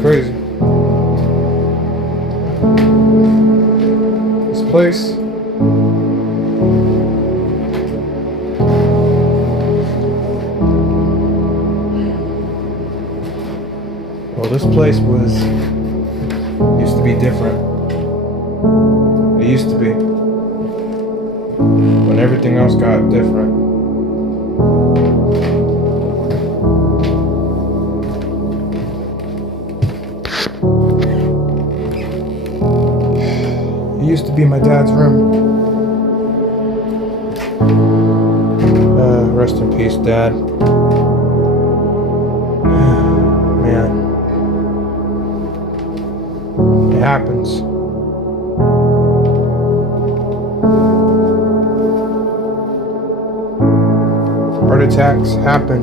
crazy. This place. Well, this place used to be different. It used to be. When everything else got different. It used to be my dad's room. Rest in peace, Dad. Man. It happens. Heart attacks happen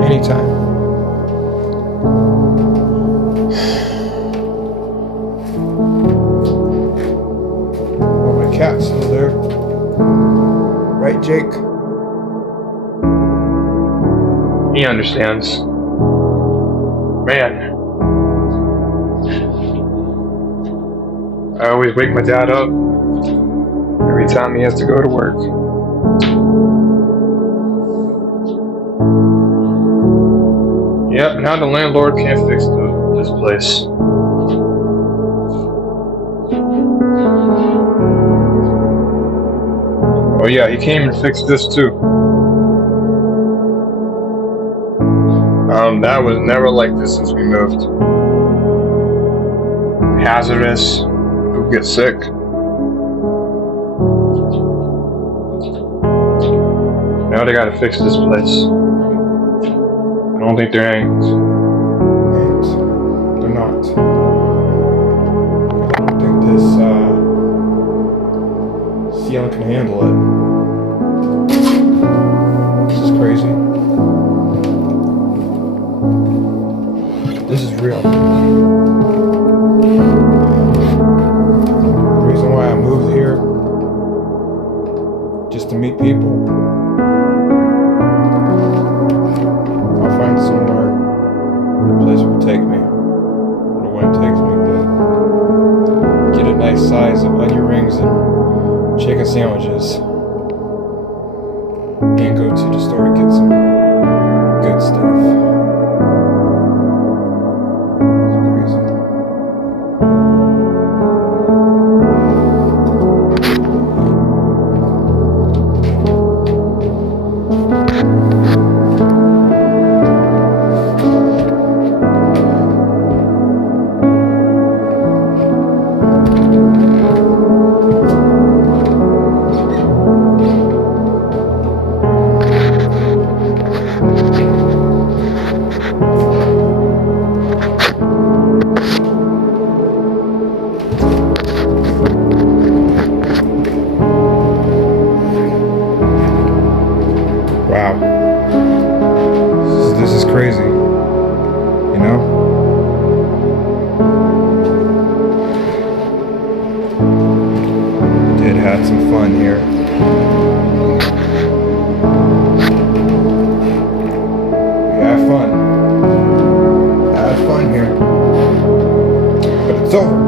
anytime. Oh, my cat's still there. Right, Jake? He understands. Man. I always wake my dad up every time he has to go to work. Yep, now the landlord can't fix this place. Oh yeah, he came and fixed this too. That was never like this since we moved. Hazardous. People get sick. Now they gotta fix this place. I don't think they're ants. They're not. I don't think this ceiling can handle it. This is crazy. This is real. The reason why I moved here, just to meet people. I'll find somewhere where the place will take me, or when it takes me, but get a nice size of onion rings and chicken sandwiches, and go to the store and get some good stuff. Wow. This is crazy. You know? Did have some fun here. We had fun. Had fun here. But it's over.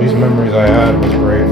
These memories I had was great.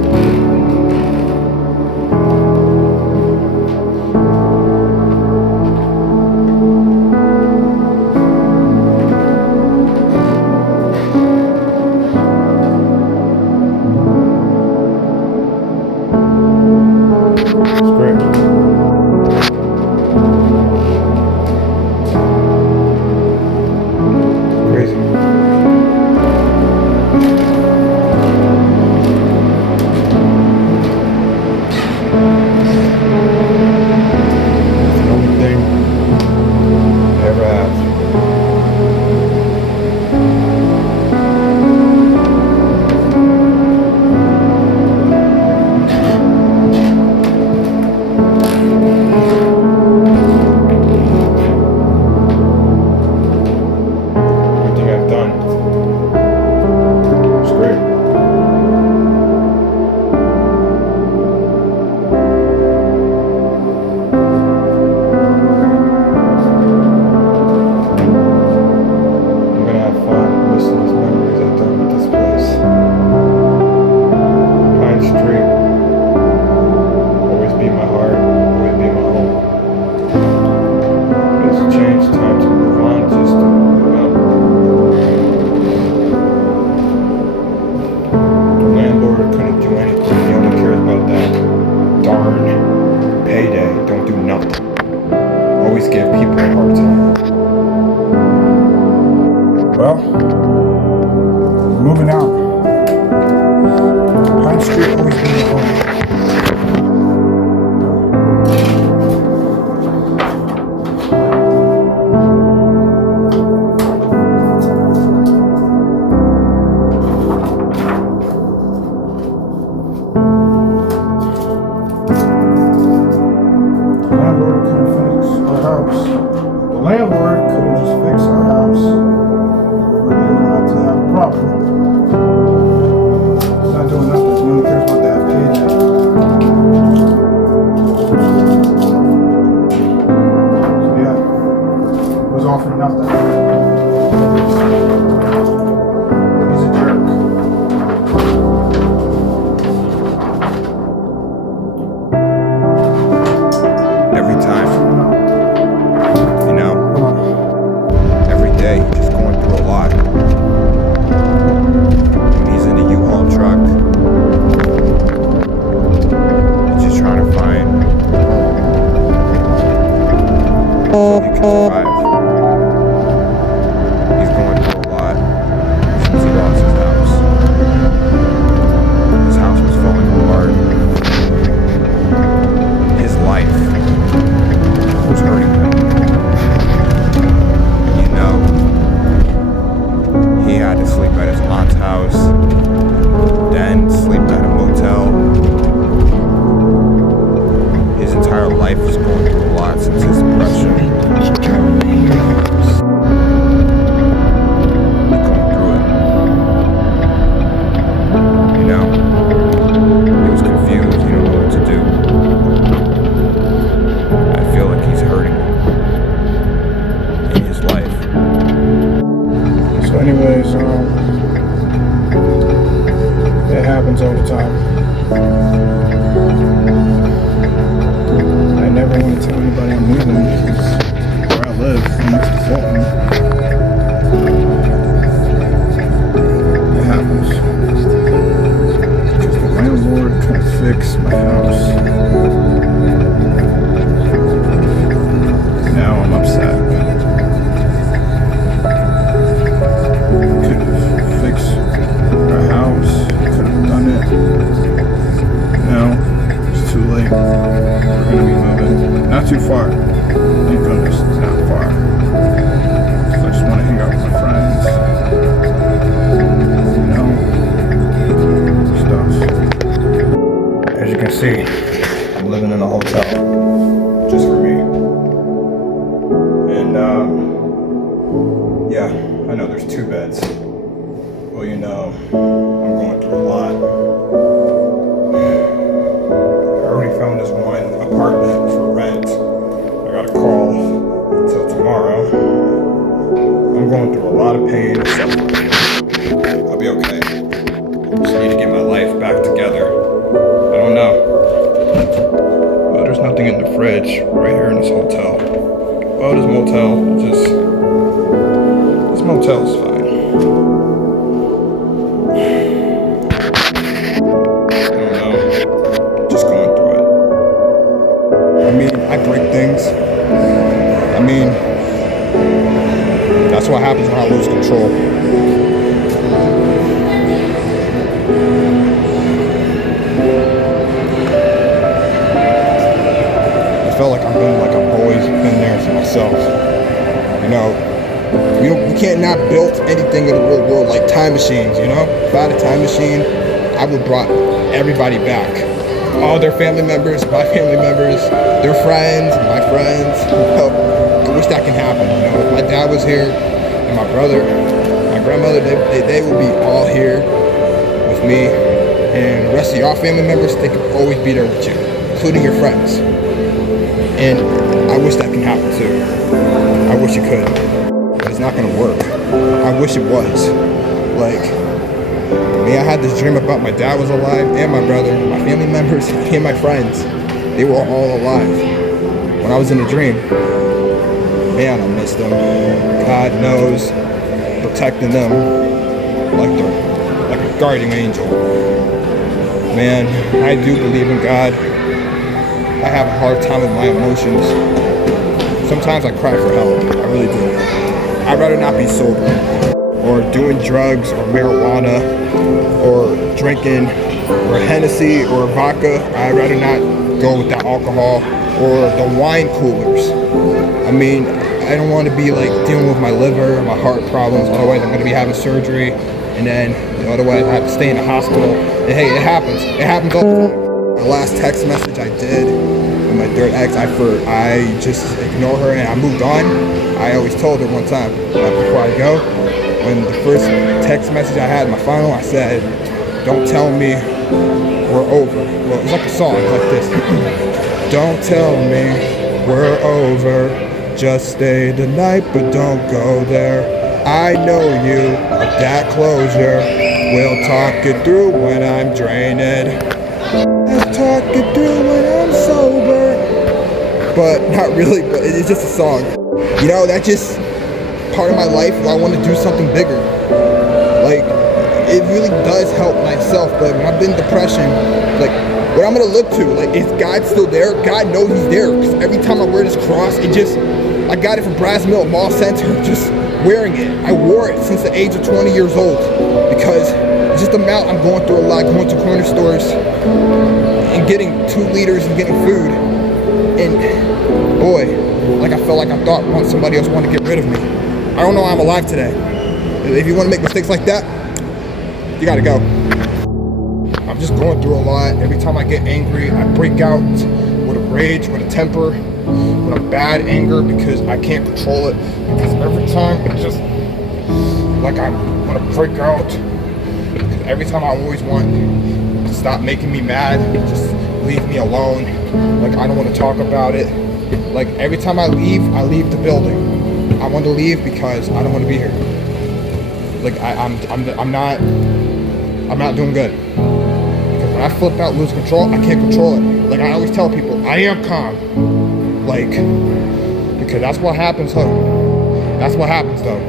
don't do nothing. Always give people a hard time. Well, we're moving out. Pine Street always been the home. Landlord couldn't just fix our house. We're not to have a problem. He's not doing nothing. He only cares about that paycheck. So yeah, he was offering nothing. He's a jerk. Every time. Every day, just going through a lot. When he's in a U-Haul truck, he's just trying to find so he can survive. He's going through a lot since he lost his house. His house was falling apart. His life was hurting him. He had to sleep at his aunt's house, then sleep at a motel. His entire life is going through a lot since his depression. He's going through it. You know, he was confused, he didn't know what to do. I feel like he's hurting in his life. So anyways, it happens all the time. I never want to tell anybody I'm moving because where I live, next to Fulton. It happens. Because the landlord couldn't fix my house. Now I'm upset. Not too far. Thank goodness it's not far. I just want to hang out with my friends. You know, stuff. As you can see, I'm living in a hotel just for me. And yeah, I know there's 2 beds. Well, you know, I'm going through a lot. I already found this one apartment for rent. I got a call until tomorrow. I'm going through a lot of pain. I'll be okay. I just need to get my life back together. I don't know. Well, there's nothing in the fridge right here in this hotel. Well, this motel's fine. I break things. I mean, that's what happens when I lose control. I felt like I've always been there for myself. You know, we can't not build anything in the real world like time machines, you know? If I had a time machine, I would brought everybody back. All their family members, my family members, their friends, my friends. Well, I wish that can happen, you know. If my dad was here, and my brother, my grandmother, they would be all here with me. And the rest of your family members, they could always be there with you, including your friends. And I wish that can happen too. I wish it could. But it's not gonna work. I wish it was. Like, I had this dream about my dad was alive, and my brother, my family members, and my friends. They were all alive. When I was in a dream, man, I missed them. God knows, protecting them like a guardian angel. Man, I do believe in God. I have a hard time with my emotions. Sometimes I cry for help. I really do. I'd rather not be sober, or doing drugs, or marijuana, or drinking, or Hennessy, or vodka. I'd rather not go with that alcohol, or the wine coolers. I mean, I don't want to be like dealing with my liver, my heart problems. Otherwise, I'm going to be having surgery, and then otherwise I have to stay in the hospital. And hey, it happens. It happens all the time. The last text message I did with my third ex, I just ignored her and I moved on. I always told her one time before I go, when the first text message I had, my final, I said, "Don't tell me we're over." Well, it was like a song, it was like this. "Don't tell me we're over. Just stay the night, but don't go there. I know you are that closure. We'll talk it through when I'm drained. Let's talk it through when I'm sober." But not really, but it's just a song. You know, that's just part of my life where I want to do something bigger. Like, it really does help myself, but when I've been in depression, like, what I'm gonna look to, like, is God still there? God knows he's there, because every time I wear this cross, I got it from Brass Mill Mall Center, just wearing it. I wore it since the age of 20 years old, because it's just the amount I'm going through a lot, going to corner stores, and getting 2 liters and getting food. And boy, like I felt like I thought once somebody else wanted to get rid of me. I don't know how I'm alive today. If you want to make mistakes like that, you gotta go. I'm just going through a lot. Every time I get angry, I break out with a rage, with a temper, with a bad anger, because I can't control it. Because every time it's just like I want to break out. Because every time I always want to stop making me mad, just leave me alone. Like, I don't want to talk about it. Like, every time I leave the building. I want to leave because I don't want to be here. Like, I'm not doing good. Because when I flip out, lose control, I can't control it. Like, I always tell people, I am calm. Like, because that's what happens, That's what happens, though.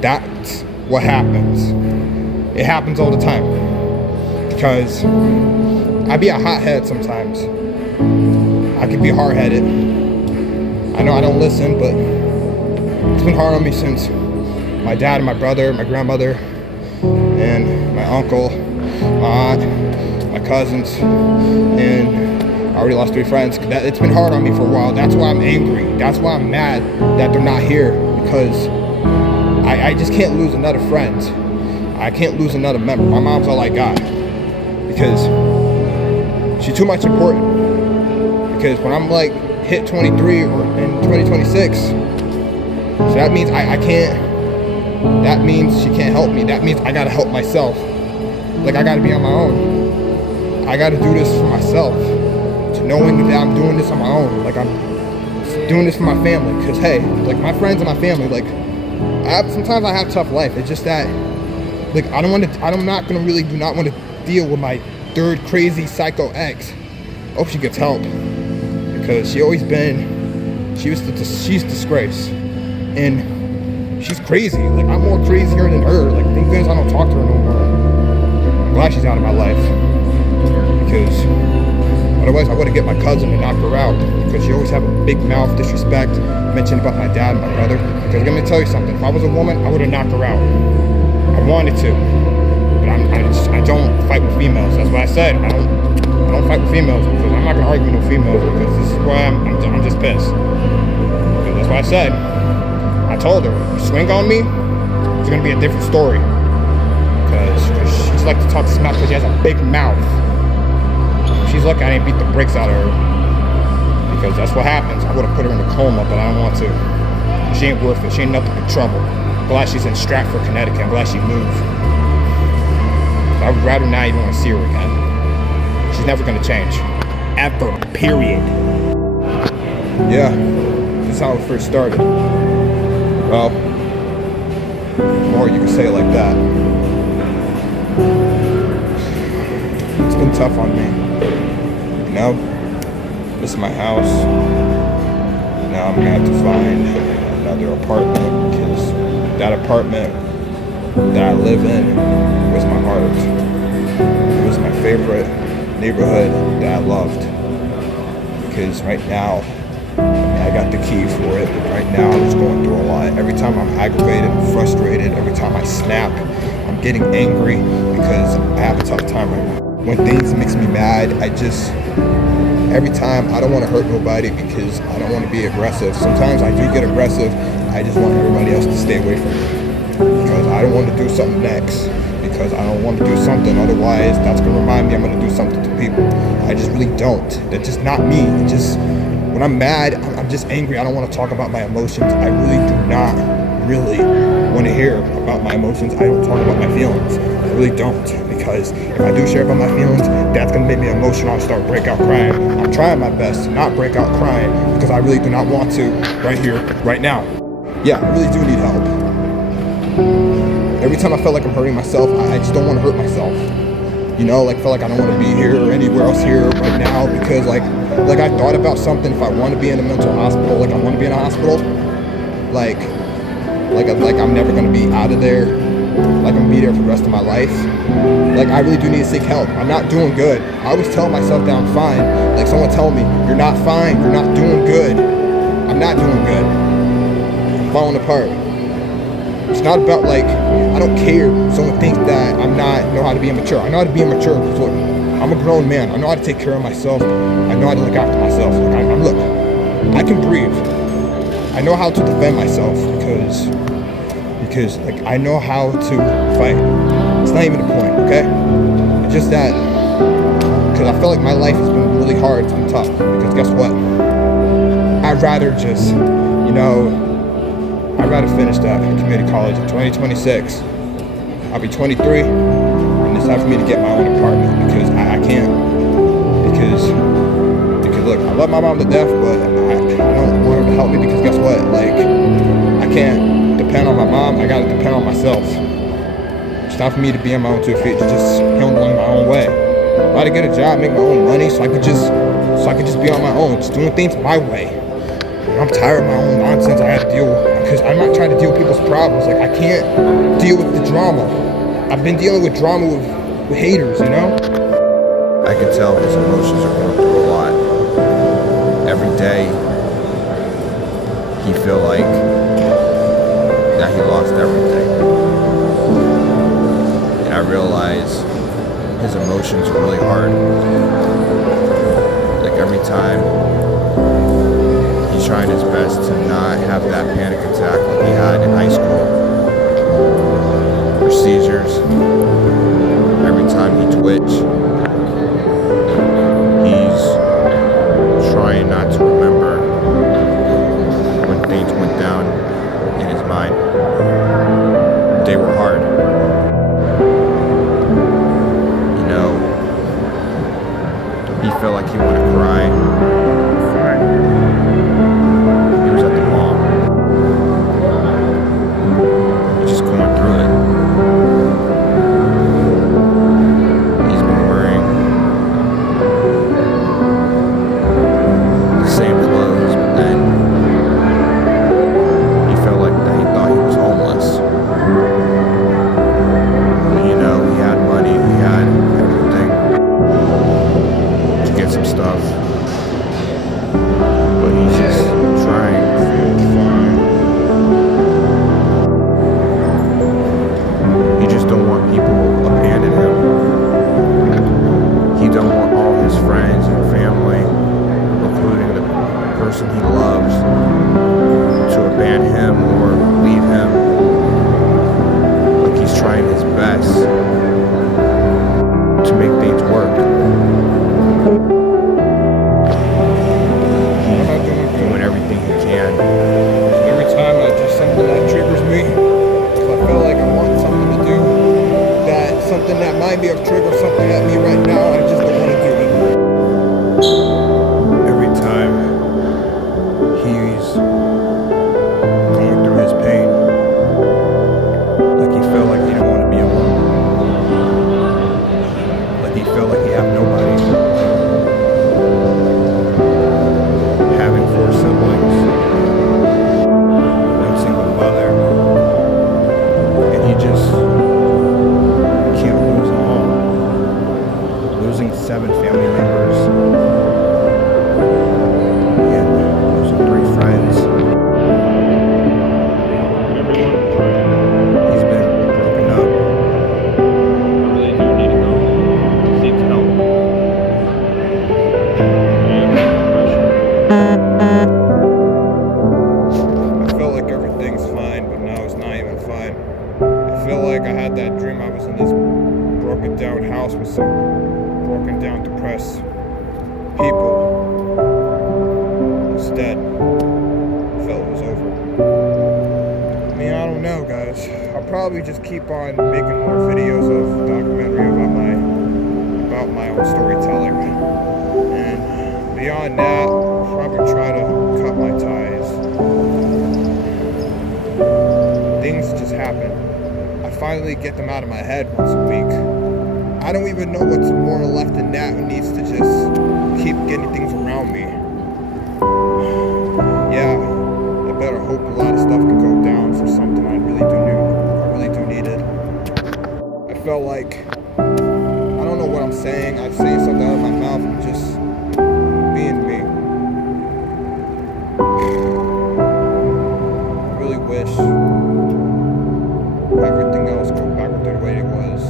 That's what happens. It happens all the time. Because I be a hothead sometimes. I can be hard-headed. I know I don't listen, but it's been hard on me since my dad and my brother, my grandmother, and my uncle, my aunt, my cousins, and I already lost 3 friends. It's been hard on me for a while. That's why I'm angry. That's why I'm mad that they're not here, because I just can't lose another friend. I can't lose another member. My mom's all I got, because she's too much important. Because when I'm like hit 23 or in 2026, so that means I can't. That means she can't help me. That means I gotta help myself. Like, I gotta be on my own. I gotta do this for myself. To knowing that I'm doing this on my own. Like, I'm doing this for my family. Cause hey, like, my friends and my family, like, sometimes I have a tough life. It's just that, like, do not want to deal with my third crazy psycho ex. I hope she gets help. Because she's disgrace. And she's crazy. Like, I'm more crazier than her. Like, thank goodness I don't talk to her no more. I'm glad she's out of my life. Because otherwise I would have get my cousin to knock her out. Because she always have a big mouth, disrespect, mention about my dad and my brother. Because let me tell you something. If I was a woman, I would have knocked her out. I wanted to. But I don't fight with females. That's what I said. I don't fight with females, because I'm not gonna argue with no females, because this is why I'm just pissed. Because that's what I said. I told her, if you swing on me, it's gonna be a different story. Because she's like to talk smack because she has a big mouth. She's lucky I didn't beat the brakes out of her. Because that's what happens. I would have put her in a coma, but I don't want to. She ain't worth it. She ain't nothing but trouble. I'm glad she's in Stratford, Connecticut. I'm glad she moved. I would rather not even want to see her again. She's never gonna change. Ever. Period. Yeah. This is how it first started. Well, or you can say it like that. It's been tough on me. You know? This is my house. Now I'm gonna have to find another apartment, because that apartment that I live in was my heart. It was my favorite. neighborhood that I loved. Because right now, I got the key for it. Right now, I'm just going through a lot. Every time I'm aggravated, I'm frustrated. Every time I snap, I'm getting angry because I have a tough time right now. When things makes me mad, every time I don't want to hurt nobody because I don't want to be aggressive. Sometimes I do get aggressive. I just want everybody else to stay away from me because I don't want to do something next. Because I don't want to do something, otherwise that's going to remind me I'm going to do something to people. I just really don't. That's just not me. It just, when I'm mad, I'm just angry. I don't want to talk about my emotions. I really do not really want to hear about my emotions. I don't talk about my feelings. I really don't. Because if I do share about my feelings, that's going to make me emotional. I'll start break out crying. I'm trying my best to not break out crying because I really do not want to right here, right now. Yeah, I really do need help. Every time I feel like I'm hurting myself, I just don't want to hurt myself. You know, like, feel like I don't want to be here or anywhere else here right now because, like I thought about something. If I want to be in a mental hospital, like I want to be in a hospital, like I'm never gonna be out of there. Like I'm gonna be there for the rest of my life. Like I really do need to seek help. I'm not doing good. I always tell myself that I'm fine. Like someone tell me, you're not fine. You're not doing good. I'm not doing good. I'm falling apart. It's not about like, I don't care if someone thinks that I'm not know how to be immature. I know how to be immature because look, I'm a grown man. I know how to take care of myself. I know how to look after myself. Like look, I can breathe. I know how to defend myself because like I know how to fight. It's not even the point, okay? It's just that because I feel like my life has been really hard. It's been tough because guess what? I'd rather just, you know, I'd rather finish that community college in 2026. I'll be 23, and it's time for me to get my own apartment because I can't. Because look, I love my mom to death, but I don't want her to help me because guess what? Like, I can't depend on my mom. I gotta depend on myself. It's time for me to be on my own 2 feet, to just handle it my own way. I gotta get a job, make my own money, so I could just be on my own, just doing things my way. And I'm tired of my own nonsense I have to deal with. Because I'm not trying to deal with people's problems. Like, I can't deal with the drama. I've been dealing with drama with haters, you know? I can tell his emotions are going through a lot. Every day, he feel like that he lost everything. And I realize his emotions are really hard. Like, every time he's trying his best to not have that panic attack like he had in high school, or seizures. Every time he twitch, he's trying not to remember when things went down in his mind. They were hard. You know, he felt like he wanted to cry. Something that might be of trigger something at me right now, I just don't want to do it. Every time he's going through his pain, like he felt like he didn't want to be alone. Like he felt like he had nobody. Having 4 siblings, 1 single mother, and he just 7 family I'll probably just keep on making more videos of documentary about my own storytelling. And beyond that, I'll probably try to cut my ties. Things just happen. I finally get them out of my head once a week. I don't even know what's more left than that who needs to just keep getting things around me. Yeah, I better hope a lot of stuff can go down for something I really do need it. I felt like, I don't know what I'm saying. I'm saying something out of my mouth. I'm just being me. I really wish everything else go back to the way it was.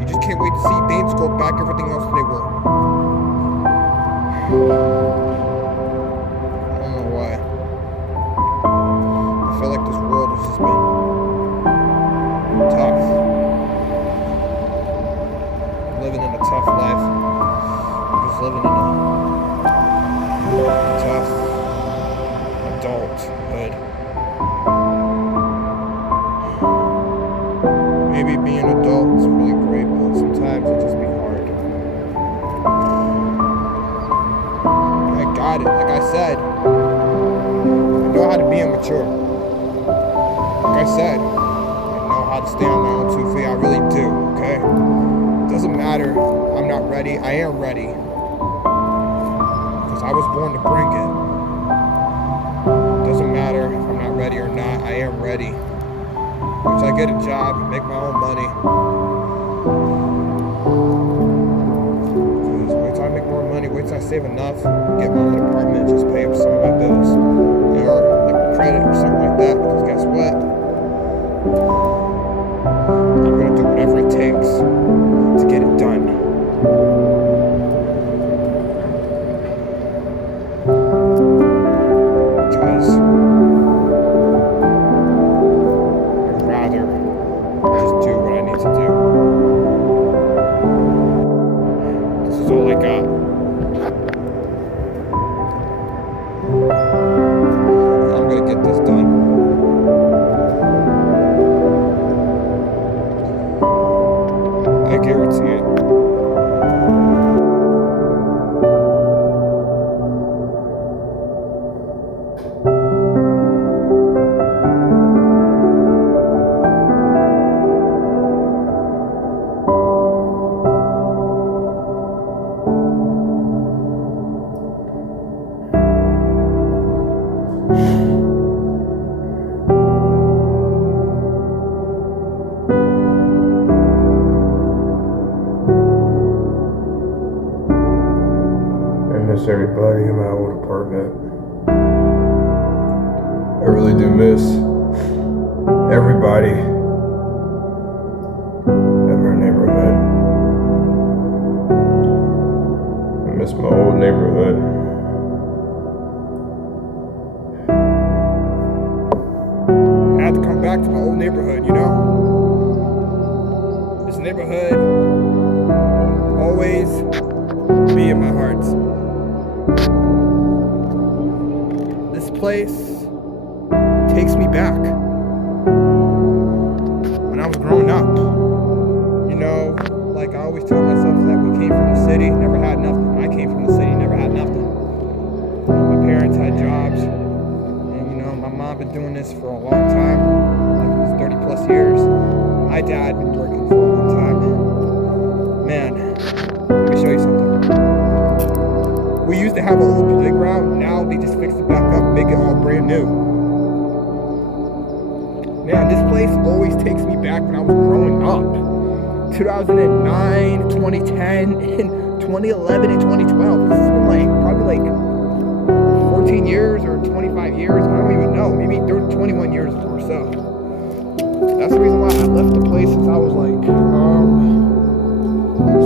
You just can't wait to see things go back everything else they were. I don't know why. I felt like this world has just been tough. I'm living in a tough life. I'm just living in a tough adulthood. Maybe being an adult is really great, but sometimes it just be hard. I got it. Like I said, I know how to be immature. Like I said, I know how to stay on my own 2 feet. I really do, okay? It doesn't matter. I'm not ready. I am ready. Because I was born to bring it. It doesn't matter if I'm not ready or not. I am ready. Once I get a job, make my own money. Because wait till I make more money, wait till I save enough, get my own apartment, just pay up some of my bills. Or like credit or something like that. Because guess what? I'm gonna do whatever it takes to get it done. All I got. I'm gonna get this done. I guarantee it. I miss everybody in my old apartment. I really do miss everybody in our neighborhood. I miss my old neighborhood. I had to come back to my old neighborhood, you know? This neighborhood always be in my heart. This place takes me back when I was growing up. You know, like I always tell myself that we came from the city, never had nothing. I came from the city, never had nothing. You know, my parents had jobs, and you know, my mom been doing this for a long time, like 30 plus years. My dad been working for a long time. Man, let me show you something. We used to have an old playground, now they just fixed it back up and make it all brand new. Man, this place always takes me back when I was growing up. 2009, 2010, and 2011 and 2012. This has been like, probably like 14 years or 25 years. I don't even know. Maybe 21 years or so. That's the reason why I left the place since I was like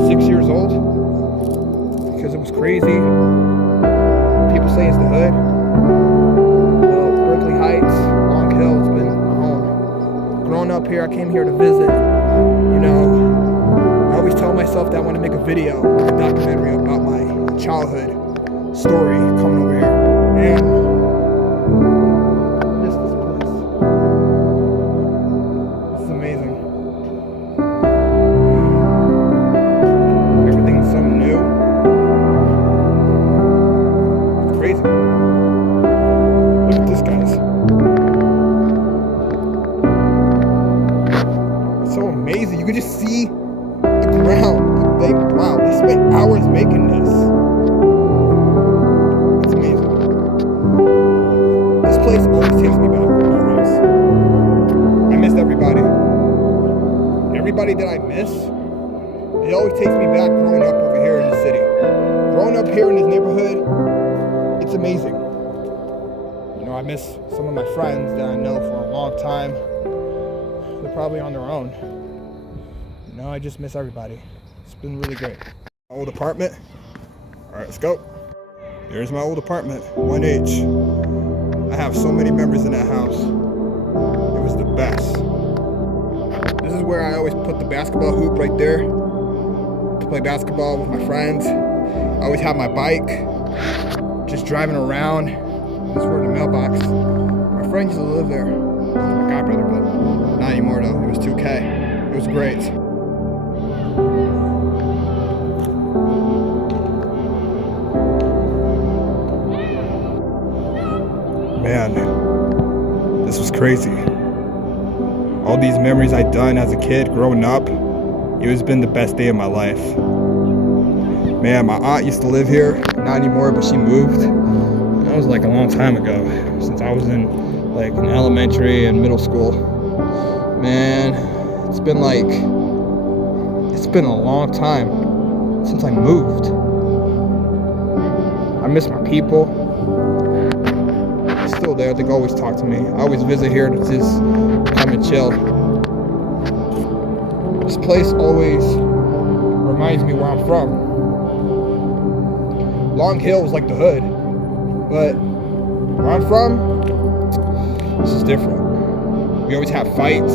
6 years old. Because it was crazy. People say it's the hood. Berkeley Heights, Long Hill, it's been my home. Growing up here, I came here to visit. You know, I always tell myself that I want to make a video, a documentary about my childhood story coming over here. Man, I miss this place. everybody that I miss, it always takes me back growing up over here in the city. Growing up here in this neighborhood, it's amazing. You know, I miss some of my friends that I know for a long time. They're probably on their own. You know, I just miss everybody. It's been really great. My old apartment. All right, let's go. Here's my old apartment, 1H. I have so many memories in that house. It was the best. This is where I always put the basketball hoop right there to play basketball with my friends. I always have my bike, just driving around. This is where the mailbox. My friend used to live there. That was my god brother, but not anymore though. It was 2K. It was great. Man, this was crazy. All these memories I'd done as a kid growing up, it has been the best day of my life. Man, my aunt used to live here, not anymore, but she moved. That was like a long time ago, since I was in elementary and middle school. Man, it's been a long time since I moved. I miss my people. They're still there, they always talk to me. I always visit here to just come and chill. This place always reminds me where I'm from. Long Hill was like the hood, but where I'm from, this is different. We always have fights.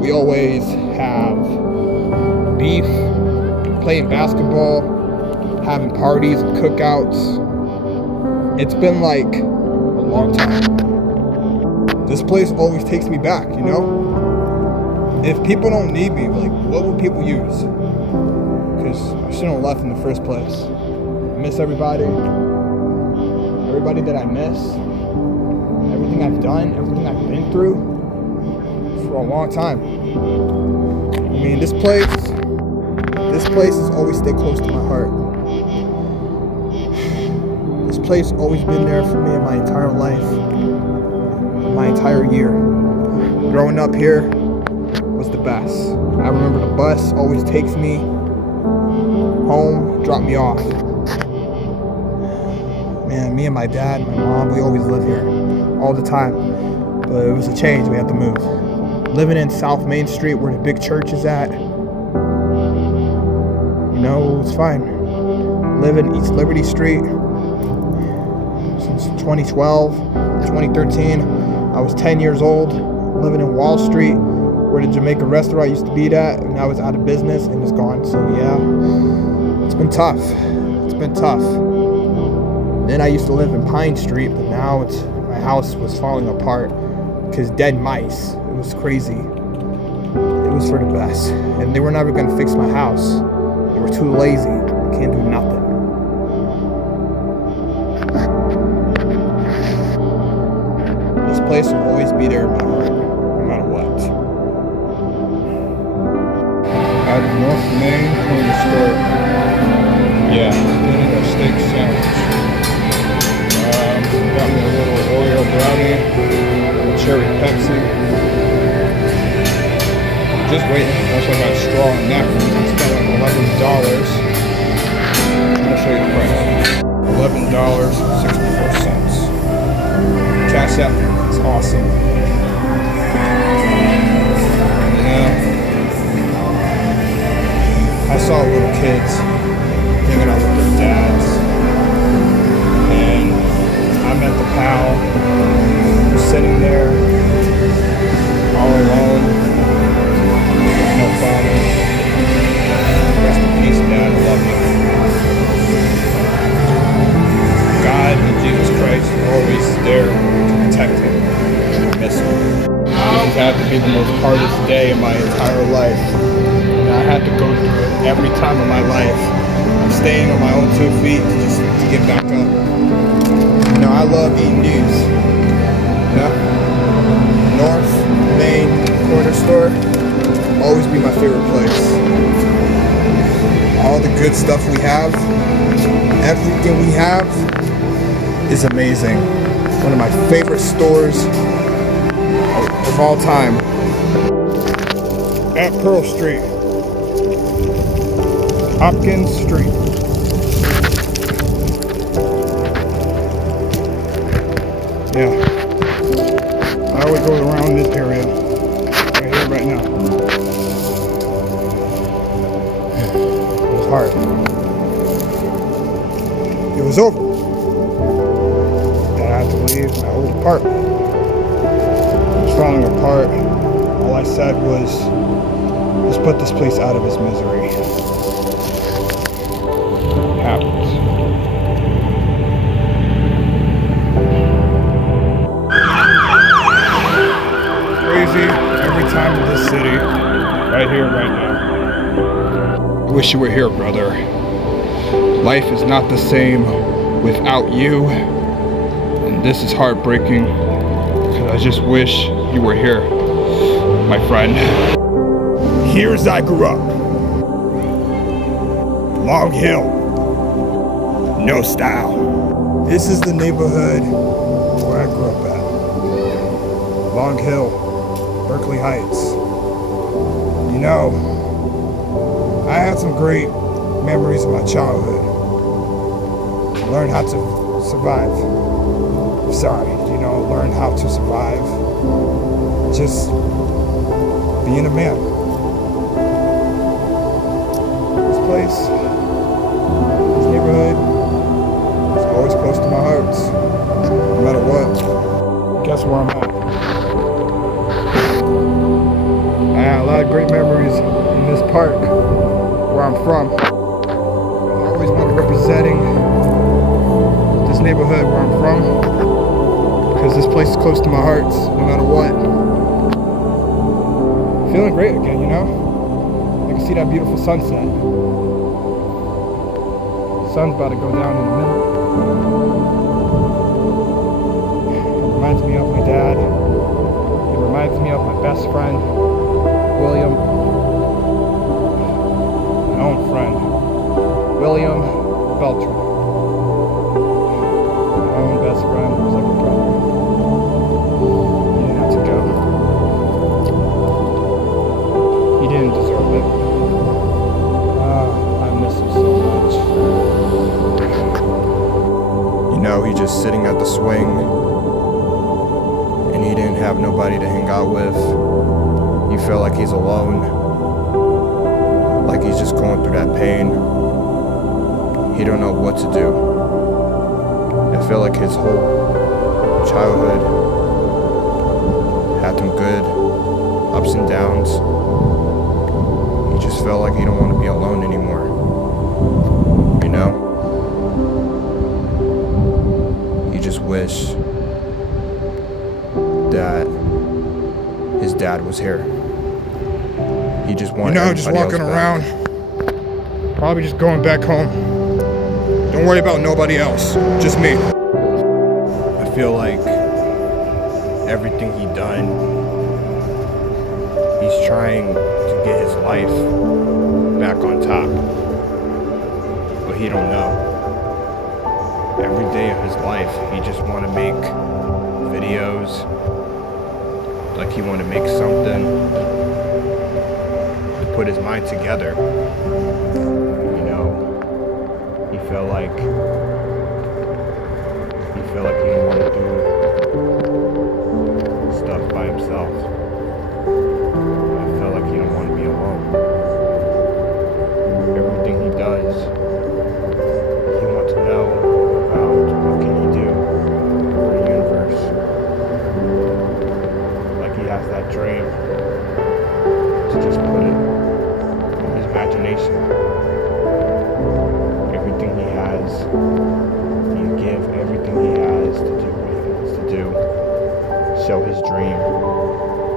We always have beef, playing basketball, having parties and cookouts. It's been like a long time. This place always takes me back, you know? If people don't need me, like, what would people use? Because I shouldn't have left in the first place. I miss everybody that I miss, everything I've done, everything I've been through for a long time. I mean, this place has always stayed close to my heart. This place always been there for me in my entire life, my entire year. Growing up here was the best. I remember the bus always takes me home, drop me off. Man, me and my dad and my mom, we always lived here all the time. But it was a change, we had to move. Living in South Main Street where the big church is at, you know, it's fine. Living East Liberty Street since 2012, 2013. I was 10 years old, living in Wall Street where the Jamaican restaurant used to be at, and now it's out of business and it's gone. So yeah, it's been tough. It's been tough. Then I used to live in Pine Street, but now my house was falling apart because dead mice. It was crazy. It was for the best. And they were never going to fix my house. They were too lazy. Can't do nothing. This place will always be there in my heart, no matter what. At North Main Corner Store. Yeah, getting a steak sandwich. Got me a little Oreo brownie, cherry Pepsi. Just waiting. Also got straw and napkins. I spent like $11. I'm gonna show you the price. $11.64. Cash App. It's awesome. Yeah. I saw little kids hanging out with their dads. And I'm at the PAL, just sitting there, all alone, with no father. Rest in peace, Dad, I love you. God and Jesus Christ are always there to protect him. I miss him. This has had to be the most hardest day of my entire life. And I had to go through it every time of my life. I'm staying on my own 2 feet just to get back up. You know, I love eating these. Yeah. North Main Corner Store, always be my favorite place. All the good stuff we have, everything we have is amazing. One of my favorite stores of all time. at Pearl Street. Hopkins Street. Yeah. I always go around this area. Right here, right now. It was hard. It was over. And I had to leave my old apartment. It was falling apart. All I said was, let's put this place out of its misery. It happens. Crazy every time in this city. Right here, right now. I wish you were here, brother. Life is not the same without you. And this is heartbreaking. Because I just wish you were here, my friend. Here's I grew up. Long Hill. No style. This is the neighborhood where I grew up at. Long Hill, Berkeley Heights. You know, I had some great memories of my childhood. I learned how to survive. Learn how to survive. Just being a man. This place, this neighborhood, is always close to my heart. No matter what. Guess where I'm at? I had a lot of great memories in this park, where I'm from. I always wanted representing this neighborhood where I'm from. Because this place is close to my heart, no matter what. Feeling great again, you know? I can see that beautiful sunset. The sun's about to go down in a minute. It reminds me of my dad. It reminds me of my best friend, William. My own friend, William Beltran. My own best friend, who was like a brother. He didn't deserve it. I miss him so much. You know, he's just sitting at the swing, and he didn't have nobody to hang out with. You feel like he's alone, like he's just going through that pain. He don't know what to do. I feel like his whole childhood had some good ups and downs. He just felt like he don't want to be alone anymore. You know? He just wish that his dad was here. He just wanted just walking around. Probably just going back home. Don't worry about nobody else. Just me. I feel like everything he done, he's trying to get his life back on top, but he don't know. Every day of his life, he just want to make videos, like he want to make something to put his mind together. You know, he felt like he didn't want to do stuff by himself. I feel like he don't want to be alone. Everything he does, he wants to know about what can he do for the universe. Like he has that dream to just put it in his imagination. Everything he has, he give everything he has to do what he wants to do. Show his dream,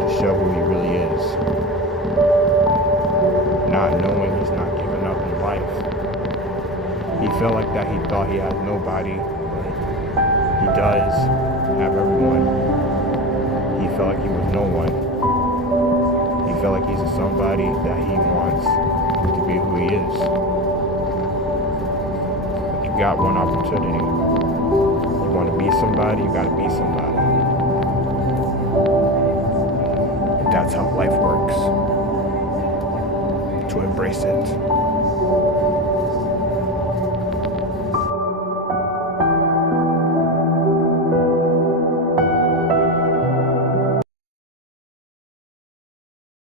to show who he really is. Not knowing he's not giving up in life. He felt like that he thought he had nobody, but he does have everyone. He felt like he was no one. He felt like he's a somebody that he wants to be who he is. But you got one opportunity. You want to be somebody, you gotta be somebody. That's how life works. to embrace it.